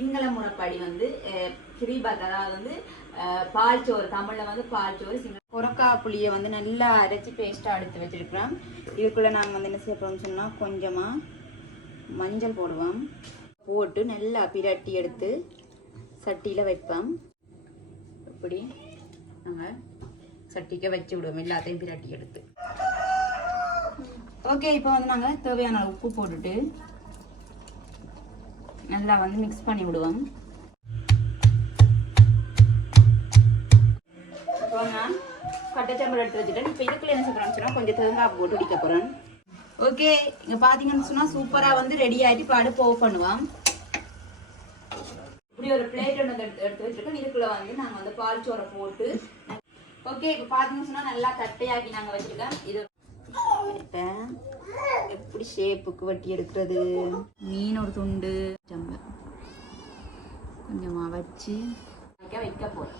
சிங்கள முறைப்படி வந்து கிரிபாத், அதாவது வந்து பால் சோறு, தமிழ்ல வந்து பால் சோறு. கொரக்காய் புளியை வந்து நல்லா அரைச்சி பேஸ்ட்டாக எடுத்து வச்சிருக்கிறோம். இதுக்குள்ளே நாங்கள் வந்து என்ன செய்ய போகிறோம்னு சொன்னால் கொஞ்சமாக மஞ்சள் போடுவோம். போட்டு நல்லா பிரட்டி எடுத்து சட்டியில் வைப்போம். இப்படி நாங்கள் சட்டிக்கு வச்சு விடுவோம், எல்லாத்தையும் பிரட்டி எடுத்து. ஓகே, இப்போ வந்து நாங்கள் தேவையான உப்பு போட்டுட்டு நல்லா வந்து மிக்ஸ் பண்ணி விடுவோம். இப்போ நான் கட்டச்சாம்பல் எடுத்து வச்சுட்டேன். இப்போ இதுக்குள்ள என்ன சொல்கிறேன்னு சொன்னால் கொஞ்சம் தேங்காய் போட்டு இடிக்க போகிறேன். ஓகே, இங்கே பார்த்தீங்கன்னு சொன்னால் சூப்பராக வந்து ரெடி ஆகிட்டு இப்போ அடுப்பு ஆஃப் பண்ணுவோம். இப்படி ஒரு பிளேட் ஒன்று எடுத்து வச்சுருக்கோம். இதுக்குள்ளே வந்து நாங்கள் வந்து பால் சோறை போட்டு, ஓகே இப்போ பார்த்தீங்கன்னு சொன்னால் நல்லா கட்டையாக்கி நாங்கள் வச்சுருக்கோம். இது எப்படி ஷேப்புக்கு வட்டி எடுக்கிறது, மீன் ஒரு துண்டு சம்பல் கொஞ்சமாக வச்சு வைக்க போகிறேன்.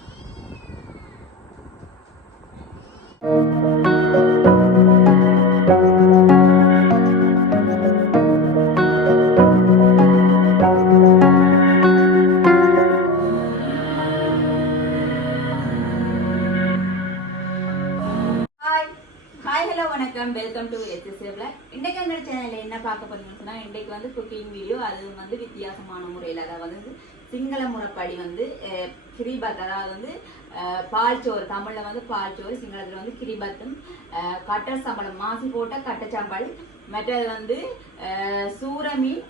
வணக்கம், வெல்கம் டு Ssvlog. இன்றைக்கு எங்கள் சேனலில் என்ன பார்க்க போறீங்கன்னா, இன்றைக்கு வந்து குக்கிங் வீடியோ. அது வந்து வித்தியாசமான முறையில், அதாவது வந்து சிங்கள முறைப்படி வந்து கிரிபாத், அதாவது வந்து பால் சோறு, தமிழில் வந்து பால் சோறு, சிங்களத்தில் வந்து கிரிபாத்தும், கட்டர் சம்பளம் மாசி போட்ட கட்டச்சாம்பல், மற்றது வந்து சூரமீன்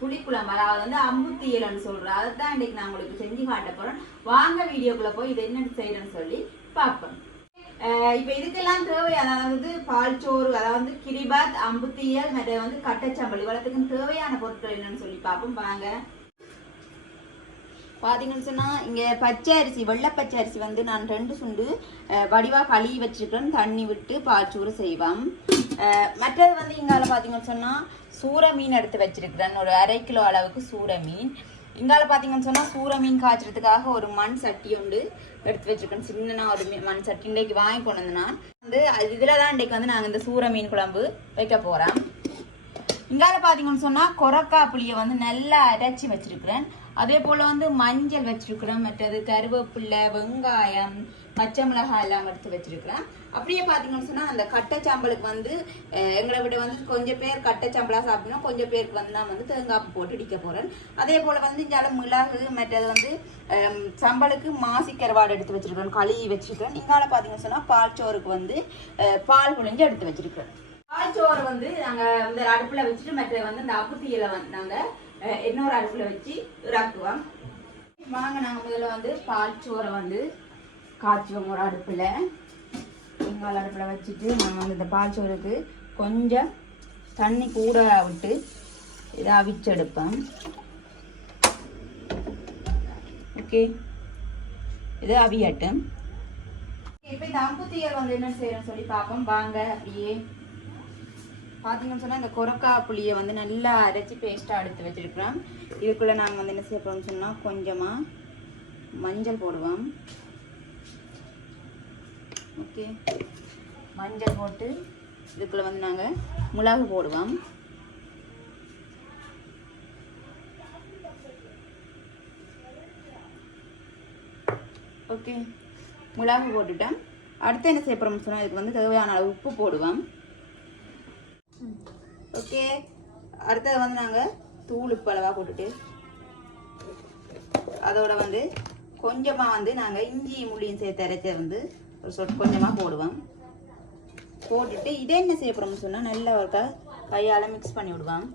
புளிக்குழம்பு, அதாவது வந்து அம்புத்தியல்னு சொல்கிறேன். அதை தான் இன்றைக்கு நான் உங்களுக்கு செஞ்சு காட்ட போகிறேன். வாங்க வீடியோக்குள்ளே போய் இது என்ன செய்யறேன்னு சொல்லி பார்ப்போம். இப்போ இதுக்கெல்லாம் தேவை, அதாவது பால் சோறு, அதாவது கிரிபாத், அம்புத்தியல், மற்ற வந்து கட்டச்சம்பல், இவ்வளவுக்கும் தேவையான பொருட்கள் என்னன்னு சொல்லி பார்ப்போம். வாங்க. பார்த்தீங்கன்னு சொன்னால் இங்கே பச்சை அரிசி, வெள்ளை பச்சை அரிசி வந்து நான் 2 சுண்டு வடிவாக கழுவி வச்சுருக்கேன். தண்ணி விட்டு பால் சோறு செய்வோம். மற்றது வந்து இங்கால பார்த்தீங்கன்னு சொன்னால் சூர மீன் எடுத்து வச்சிருக்கிறேன். ஒரு 1/2 கிலோ அளவுக்கு சூர மீன். இங்கால பார்த்தீங்கன்னு சொன்னால் சூர மீன் காய்ச்சறதுக்காக ஒரு மண் சட்டி உண்டு எடுத்து வச்சிருக்கேன். சின்ன ஒரு மண் சட்டி இன்றைக்கு வாங்கி கொண்டு வந்தேன்னா வந்து இதில் தான் இன்றைக்கு வந்து நாங்கள் இந்த சூர மீன் குழம்பு வைக்க போகிறோம். இங்கால பார்த்தீங்கன்னு சொன்னால் கொரக்காய் புளியை வந்து நல்லா அரைச்சி வச்சிருக்கிறேன். அதே போல் வந்து மஞ்சள் வச்சிருக்கிறேன், மற்றது கருவேப்பிலை, வெங்காயம், பச்சை மிளகாய் எல்லாம் எடுத்து வச்சிருக்கிறேன். அப்படியே பார்த்தீங்கன்னு சொன்னால் அந்த கட்டச்சாம்பலுக்கு வந்து எங்களை விட வந்து கொஞ்சம் பேர் கட்டச்சாம்பலாக சாப்பிடணும், கொஞ்சம் பேருக்கு வந்து நான் வந்து தேங்காய் போட்டு இடிக்க போகிறேன். அதே போல் வந்து இங்கே மிளகு, மற்றது வந்து சம்பலுக்கு மாசி கருவாடு எடுத்து வச்சிருக்கிறேன், கழுவி வச்சிருக்கிறேன். இங்கால பார்த்தீங்கன்னு சொன்னால் பால் சோறுக்கு வந்து பால் புழிஞ்சு எடுத்து வச்சிருக்கிறேன். பால் சோறு வந்து நாங்கள் இந்த அடுப்பில் வச்சுட்டு, மற்ற வந்து இந்த அப்புத்தியில வந்து நாங்கள் இன்னொரு அடுப்பில் வச்சு இறக்குவோம். வாங்க, நாங்கள் முதல்ல வந்து பால் சோறை வந்து காய்ச்சுவோம் ஒரு அடுப்பில். எங்கால் அடுப்பில் வச்சுட்டு நாங்கள் வந்து இந்த பால் சோறுக்கு கொஞ்சம் தண்ணி கூட விட்டு இதை அவிச்செடுப்பேன். ஓகே, இது அவியட்டும். இப்போ இந்த அம்புத்தியல் வந்து என்ன செய்யணும்னு சொல்லி பார்ப்போம். வாங்க. அப்படியே பார்த்தீங்கன்னு சொன்னால் இந்த கொரக்காய் புளியை வந்து நல்லா அரைச்சி பேஸ்ட்டாக எடுத்து வச்சுருக்கிறோம். இதுக்குள்ளே நாங்கள் வந்து என்ன செய்ய போகிறோம்னு சொன்னால் கொஞ்சமாக மஞ்சள் போடுவோம். ஓகே, மஞ்சள் போட்டு இதுக்குள்ளே வந்து நாங்கள் மிளகு போடுவோம். ஓகே, மிளகு போட்டுட்டேன். அடுத்து என்ன செய்ய போகிறோம்னு சொன்னால் இதுக்கு வந்து தேவையான அளவு உப்பு போடுவோம். ஓகே, அடுத்தது வந்து நாங்கள் தூள் உப்பு அளவாக போட்டுட்டு அதோட வந்து கொஞ்சமாக வந்து நாங்கள் இஞ்சி முள்ளியும் சேர்த்து அரைச்ச வந்து ஒரு சொட்டு கொஞ்சமாக போடுவோம். போட்டுட்டு இதே என்ன செய்ய போகிறோம்னு சொன்னால் நல்லா ஒரு கையால் மிக்ஸ் பண்ணி விடுவோம்.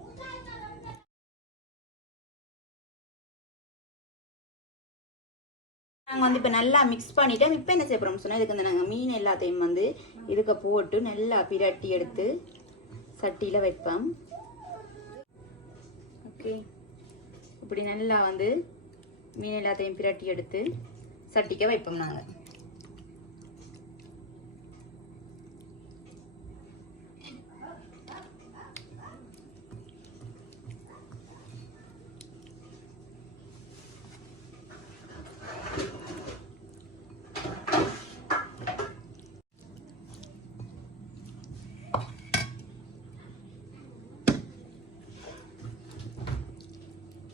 நாங்கள் வந்து இப்போ நல்லா மிக்ஸ் பண்ணிவிட்டோம். இப்போ என்ன செய்ய போகிறோம்னு சொன்னால் இதுக்கு வந்து நாங்கள் மீன் எல்லாத்தையும் வந்து இதுக்கு போட்டு நல்லா பிரட்டி எடுத்து சட்டியில் வைப்போம். ஓகே, இப்படி நல்லா வந்து மீன் எல்லாத்தையும் பிரட்டி எடுத்து சட்டிக்க வைப்போம் நாங்கள்.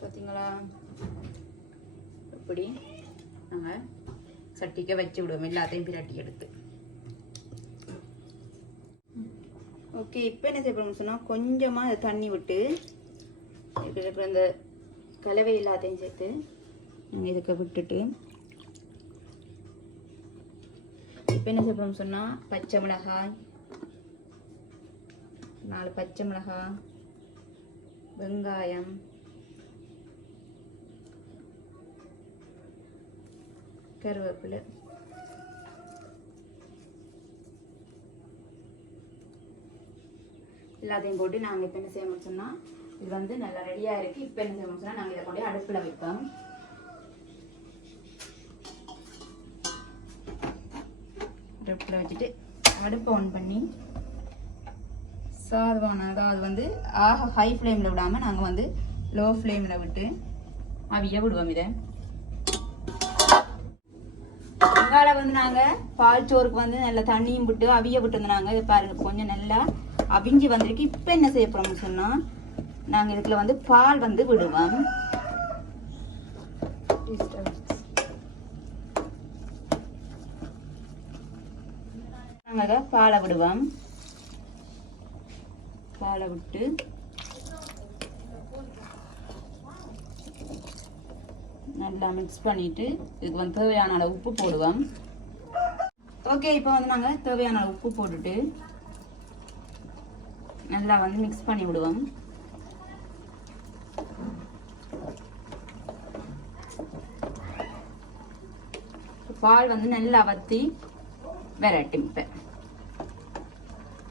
பார்த்தீங்களா, இப்படி நாங்கள் சட்டிக்க வச்சு விடுவோம் எல்லாத்தையும் பிரட்டி எடுத்து. ஓகே, இப்போ என்ன செய்யணும் சொன்னால் கொஞ்சமாக அதை தண்ணி விட்டு இருக்கிற அந்த கலவை எல்லாத்தையும் சேர்த்து நாங்கள் இதுக்கு விட்டுட்டு இப்போ என்ன செய்யணும் சொன்னால் பச்சை மிளகாய் 4 பச்சை மிளகாய், வெங்காயம், கருவேப்பிலை, எல்லாத்தையும் போட்டு நாங்கள் இப்போ என்ன செய்யணும் சொன்னால் இது வந்து நல்லா ரெடியாக இருக்குது. இப்போ என்ன செய்யணும் சொன்னால் நாங்கள் இதை கொண்டு அடுப்பில் வைப்போம். அடுப்பில் வச்சுட்டு அடுப்பை ஆன் பண்ணி சாதவான அதாவது வந்து ஹை ஃப்ளேமில் விடாமல் நாங்கள் வந்து லோ ஃப்ளேமில் விட்டு அவிய விடுவோம். இதை வெங்காய வந்து நாங்கள் பால் சோறுக்கு வந்து நல்லா தண்ணியும் விட்டு அவிய விட்டுருந்தோம். இதை பாருங்க கொஞ்சம் நல்லா அவிஞ்சி வந்திருக்கு. இப்போ என்ன செய்ய போகிறோம்னு சொன்னால் நாங்கள் இதுக்குள்ள வந்து பால் வந்து விடுவோம். நாங்கள் பாலை விடுவோம். பாலை விட்டு நல்லா மிக்ஸ் பண்ணிட்டு இதுக்கு வந்து தேவையான அளவு உப்பு போடுவோம். ஓகே, இப்போ வந்து நாங்கள் தேவையான அளவு உப்பு போட்டுட்டு நல்லா வந்து மிக்ஸ் பண்ணி விடுவோம். பால் வந்து நல்லா வத்தி வரட்டும்.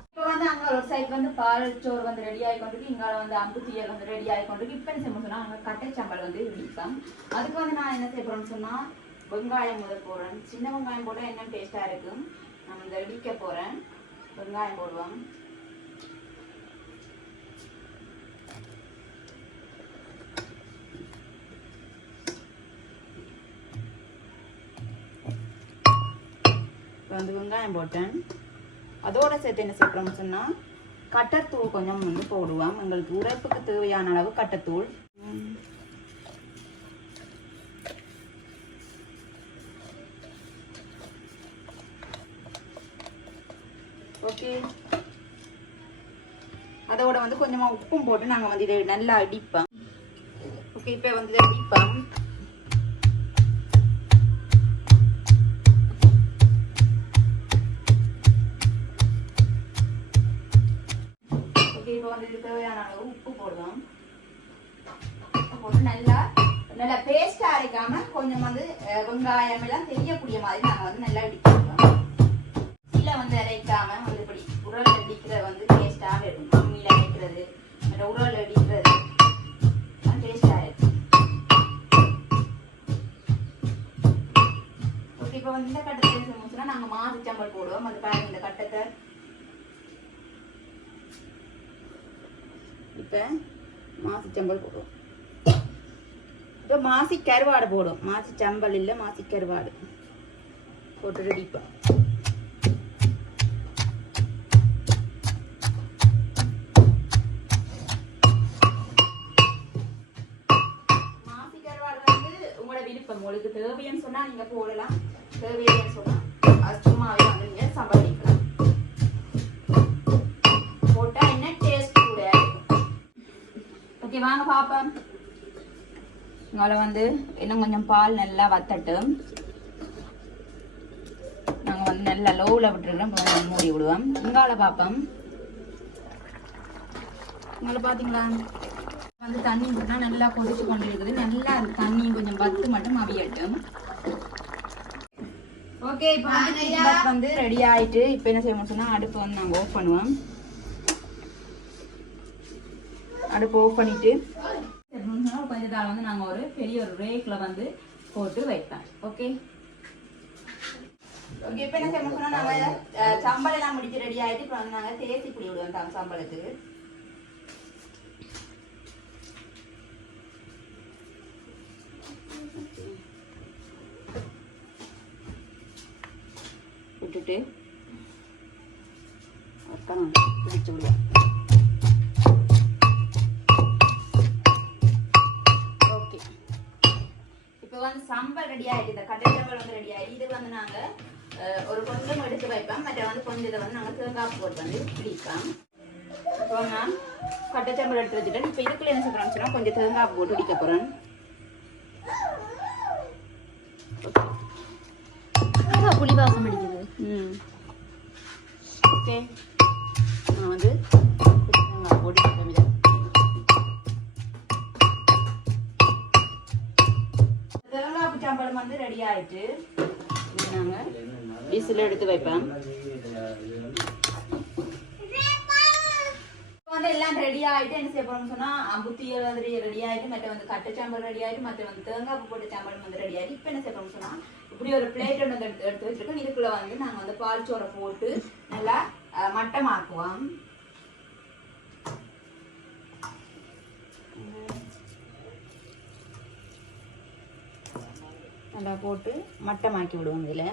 இப்போ வந்து அங்கே ஒரு சைடு வந்து பால் சோறு வந்து ரெடி ஆகிக்கொண்டிருக்கு, இங்கால வந்து அம்பு தீயல் வந்து ரெடி ஆகிக்கொண்டிருக்கு. இப்போ என்ன செய்யணும் சொன்னால் அங்கே கட்டை சாம்பல் வந்து இடிப்போம். அதுக்கு வந்து நான் என்ன செய்ய போகிறேன்னு சொன்னால் வெங்காயம் முதல் போடுறேன். சின்ன வெங்காயம் போட்டால் என்ன டேஸ்ட்டாக இருக்கும். நான் இந்த இடிக்க போகிறேன். வெங்காயம் போடுவோம். வந்து வெங்காயம் போட்டேன். அதோட சேர்த்து என்ன செய்யறோம்னு சொன்னா கட்டத்தூள் கொஞ்சம் வந்து போடுவோம். எங்களுக்கு உரைப்புக்கு தேவையான அளவு கட்டத்தூள். ஓகே, அதோட வந்து கொஞ்சமா உப்பும் போட்டு நாங்க வந்து இதை நல்லா அடிப்போம். ஓகே, இப்போ வந்து அடிப்போம். இப்போ வந்து இதுக்கு தேவையான அளவு உப்பு போடுவோம். உப்பு போட்டு நல்லா நல்லா பேஸ்டா அரைக்காம கொஞ்சம் வந்து வெங்காயம் எல்லாம் தெரியக்கூடிய மாதிரி நாங்கள் வந்து நல்லா இடிக்கிறோம். கீழே வந்து அரைக்காம வந்து இப்படி உரல் அடிக்கிறது வந்து டேஸ்டாக இருக்கும். கம்மியில் அரைக்கிறது உரல் அடிக்கிறது டேஸ்டாக இருக்கும். ஓகே, இப்போ வந்து இந்த கட்டத்தை செஞ்சோம்னா நாங்கள் மாசிச்சம்பல் போடுவோம். அதுக்காக இந்த கட்டத்தை இப்போ மாசிச்சம்பல் போடுவோம். இப்போ மாசி கருவாடு போடும். மாசி சம்பல் இல்லை, மாசி கருவாடு போட்டு ரெடிப்போம். மாசி கருவாடு வந்து உங்களோட விருப்பம். உங்களுக்கு தேவைன்னு சொன்னா நீங்க போடலாம், தேவைன்னு சொன்னா அது சும்மாவே வந்து நீங்க சம்பளிக்கலாம். போட்டா என்ன டேஸ்ட் கூட இருக்கும். ஓகே, வாங்க பாப்போம். உங்களை வந்து இன்னும் கொஞ்சம் பால் நல்லா வத்தட்டும். நாங்கள் வந்து நல்லா லோவில் விட்டுருக்கோம். மூடி விடுவோம். இங்கால பார்ப்போம். உங்களை பார்த்தீங்களா வந்து தண்ணி விட்டுனா நல்லா கொதிச்சு கொண்டு இருக்குது. நல்லா தண்ணி கொஞ்சம் வத்து மட்டும் அவியட்டும். ஓகே, இப்போ வந்து ரெடி ஆயிட்டு இப்போ என்ன செய்யணும் சொன்னா அடுப்பு வந்து நாங்கள் ஆஃப் பண்ணுவோம். அடுப்பு ஆஃப் பண்ணிட்டு கொஞ்சம் வந்து நாங்கள் ஒரு பெரிய ஒரு ரேக்கில் வந்து போட்டு வைப்பேன். ஓகே ஓகே, இப்போ என்ன செய்யணும் சொன்னா நாங்கள் சம்பல் எல்லாம் முடிச்சு ரெடி ஆகிட்டு இப்போ வந்து நாங்கள் தேசி பிடி விடுவோம் சம்பளத்துக்கு. விட்டுட்டு பிடிச்சு விடுவோம். ஓகே, இப்போ வந்து சம்பல் ரெடி ஆகிட்டு, இந்த கட்டை சம்பல் வந்து ரெடி ஆகி இது வந்து நாங்கள் ஒரு கொஞ்சம் எடுத்து வைப்போம். மற்ற வந்து கொஞ்சம் இதை வந்து நாங்கள் தேங்காய் போட்டு வந்து பிடிப்போம். இப்போ நான் கட்டை சம்பல் எடுத்து வச்சுட்டேன். இப்போ இதுக்குள்ள என்ன சொல்கிறோம்னா கொஞ்சம் தேங்காய் போட்டு பிடிக்க போகிறேன். புளி வாசம் அடிக்குது. ஓகே, நான் வந்து தேங்காய் போட்டு தேங்காய் சாம்பல் வந்து ரெடி ஆயிட்டு நாங்கள் விசில் எடுத்து வைப்பேன். வந்து எல்லாம் ரெடி ஆயிட்டு என்ன செய்ய போறோம்னு சொன்னா அம்புத்தியல் வந்து ரெடி ஆயிட்டு, மற்ற வந்து கட்டை சாம்பல் ரெடி ஆயிட்டு, மற்ற வந்து தேங்காய் போட்டு சாம்பல் வந்து ரெடி ஆயிட்டு. இப்போ என்ன செய்ய போறோம்னு சொன்னா இப்படி ஒரு பிளேட் ஒன்று எடுத்து வச்சிருக்கோம். இதுக்குள்ள வந்து நாங்கள் வந்து பால் சோறை போட்டு நல்லா மட்டமாக்குவோம். நல்லா போட்டு மட்டமாக்கி விடுவோம். இதில்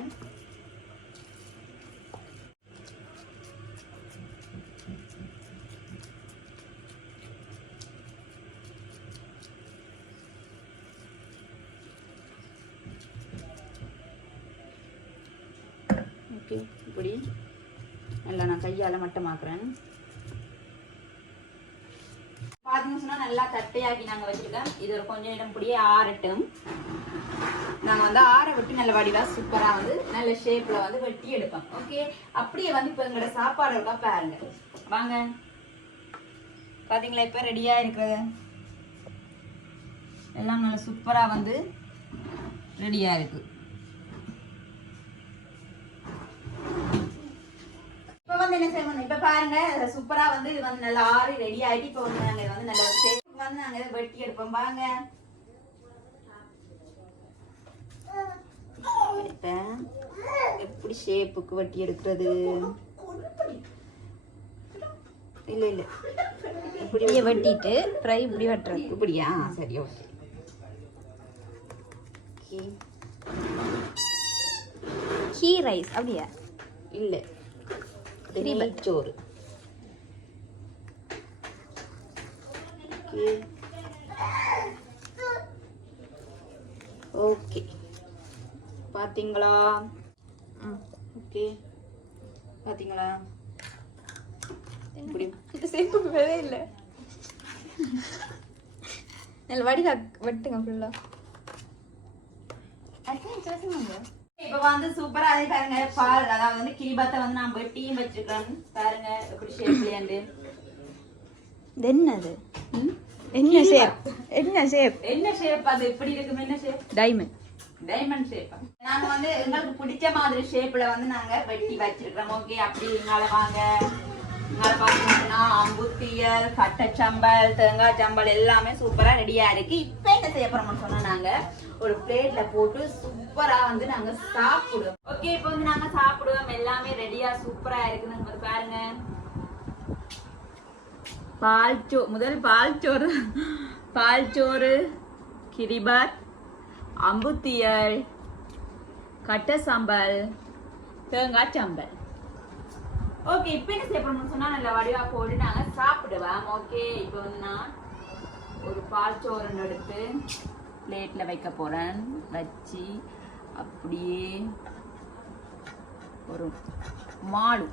ஓகே, இப்படி நல்லா நான் கையால் மட்டமாக்குறேன். பார்த்தீங்கன்னு சொன்னால் நல்லா தட்டையாக்கி நாங்கள் வச்சுருக்கோம். இது ஒரு கொஞ்சம் இடம் இப்படியே ஆறட்டும். நாங்கள் வந்து ஆற விட்டு நல்ல வடிவாக சூப்பராக வந்து நல்ல ஷேப்பில் வந்து வெட்டி எடுப்போம். ஓகே, அப்படியே வந்து இப்போ எங்களோட சாப்பாடு இருக்கா பாருங்க. வாங்க, பார்த்தீங்களா இப்போ ரெடியாக இருக்கிறது எல்லாம் நல்ல சூப்பராக வந்து ரெடியாக இருக்குது. இப்போ வந்து என்ன செய்யணும், இப்போ பாருங்க சூப்பராக வந்து இது வந்து நல்லா ஆறி ரெடி ஆகிட்டு இப்போ வந்து நாங்கள் இதை வந்து நல்ல ஒரு ஷேப்புக்கு வந்து நாங்கள் இதை வெட்டி எடுப்போம். வாங்க, எப்படி ஷேப்புக்கு வெட்டி எடுக்கிறது? இல்ல இல்ல, இப்படியே வெட்டிட்டு ஃப்ரை இப்படி வெட்டுறது. இப்படியா? சரி, ஓகே. கீ ரைஸ் அப்படியா? இல்ல, சோறு. ஓகே, பாத்தீங்களா? ஓகே, பாத்தீங்களா? இப்படி இது சேர்க்கவே இல்லை. நல்ல வடிகா வெட்டுங்க ஃபுல்லா. இப்ப வந்து சூப்பரா அதே பாருங்க பால், அதாவது வந்து கிரிபாத்தை வந்து நான் வெட்டியும் வச்சிருக்கேன். பாருங்க எப்படி ஷேப்லயாண்டு. என்னது? என்ன ஷேப்? என்ன ஷேப்? என்ன ஷேப் அது? எப்படி இருக்கும்? என்ன ஷேப்? டைமண்ட். Diamond shape. நாங்க வந்து எங்களுக்கு பிடிச்ச மாதிரி ஷேப்ல வந்து நாங்க வெட்டி வச்சிருக்கோம். ஓகே, அப்படி இங்கால வாங்க. இங்கால பாத்தீங்கன்னா அம்புத்தியல், கட்டை சம்பல், தேங்காய் சம்பல் எல்லாமே சூப்பரா ரெடியா இருக்கு. இப்ப என்ன செய்ய போறோம்னு சொன்னா நாங்க ஒரு பிளேட்ல போட்டு சூப்பரா வந்து நாங்க சாப்பிடுவோம். ஓகே, இப்போ வந்து நாங்க சாப்பிடுவோம். எல்லாமே ரெடியா சூப்பரா இருக்குன்னு பாருங்க. முதல் பால் சோறு, கிரிபாத், அம்புத்தியல், கட்டை சம்பல், தேங்காய் சம்பல். ஓகே, இப்போ என்ன செய்யணும்னு சொன்னா நல்ல வடிவா போட்டு நாங்க சாப்பிடுவோம். ஓகே, இப்போ வந்து நான் ஒரு பால் சோறு எடுத்து பிளேட்ல வைக்க போறேன். வச்சு அப்படியே ஒரு மாடு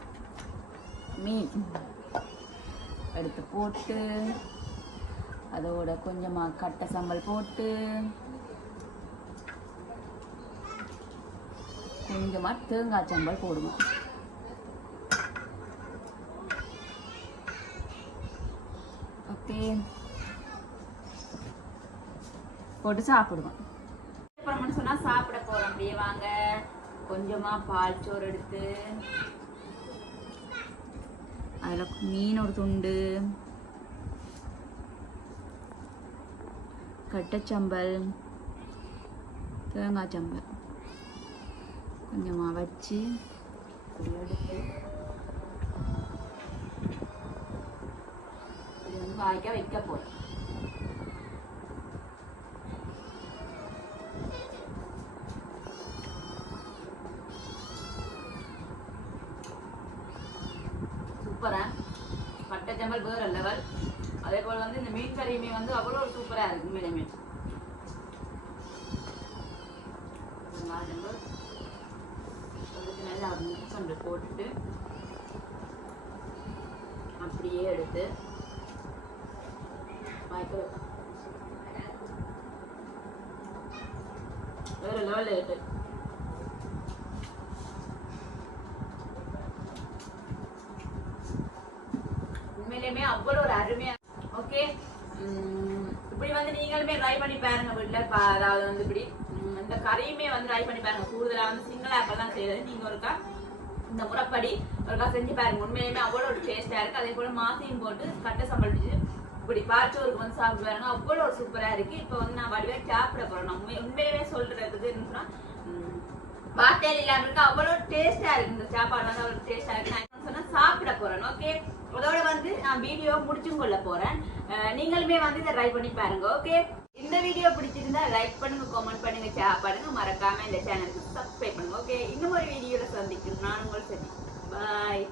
மீன் எடுத்து போட்டு அதோட கொஞ்சமா கட்டை சம்பல் போட்டு கொஞ்சமா தேங்காய் சம்பல் போடுவோம். ஓகே, போட்டு சாப்பிடுவோம். அப்புறம்னு சொன்னா சாப்பிட போறோம். அப்படியே வாங்க. கொஞ்சமா பால் சோறு எடுத்து அதுல மீன் ஒரு துண்டு, கட்டச்சம்பல், தேங்காய் சம்பல் கொஞ்சமா வச்சு எடுத்து வாய்க்க வைக்க போறோம். சூப்பரா பட்டை சம்பல் வேற லெவல். அதே போல வந்து இந்த மீன் கறியுமே வந்து அவ்வளோ சூப்பரா இருக்கு. மீன் போட்டு அப்படியே எடுத்து வேற லெவல்ல இருக்கு. உண்மையிலுமே அவ்வளோ ஒரு அருமையா. ஓகே, இப்படி வந்து நீங்களுமே ட்ரை பண்ணி பாருங்க வீட்டுல. அதாவது வந்து இப்படி இந்த கறியுமே வந்து ட்ரை பண்ணி பாருங்க. கூடுதலா வந்து சிங்கிள் ஆப்பிள் தான் செய்யறது. நீங்க ஒருக்கா இந்த முறைப்படி ஒருக்கா செஞ்சு பாருங்க. உண்மையிலுமே அவ்வளோ ஒரு டேஸ்டா இருக்கு. அதே போல மாசையும் போட்டு கட்டை சம்பல் வச்சு இப்படி பாச்சோருக்கு வந்து சாப்பிட்டு பாருங்க. அவ்வளோ ஒரு சூப்பரா இருக்கு. இப்போ வந்து நான் வடிவா சாப்பிட போறேன். நான் உண்மையிலுமே சொல்றதுக்கு என்னன்னா வார்த்தையில் இல்லாம இருக்கு. அவ்வளோ டேஸ்டா இருக்கு. இந்த சாப்பாடு வந்து அவ்வளோ டேஸ்டா இருக்கு. நான் சொன்னா சாப்பிட போறேன். ஓகே, அதோட வந்து நான் வீடியோ முடிச்சும் கொள்ள போறேன். நீங்களுமே வந்து இதை ட்ரை பண்ணி பாருங்க. ஓகே, இந்த வீடியோ பிடிச்சிருந்தா லைக் பண்ணுங்க, கமெண்ட் பண்ணுங்க, ஷேர் பண்ணுங்க, மறக்காம இந்த சேனலுக்கு சப்ஸ்கிரைப் பண்ணுங்க. ஓகே, இன்னும் ஒரு வீடியோல சந்திக்கிறேன். நான் உங்கள் சதி. பாய்.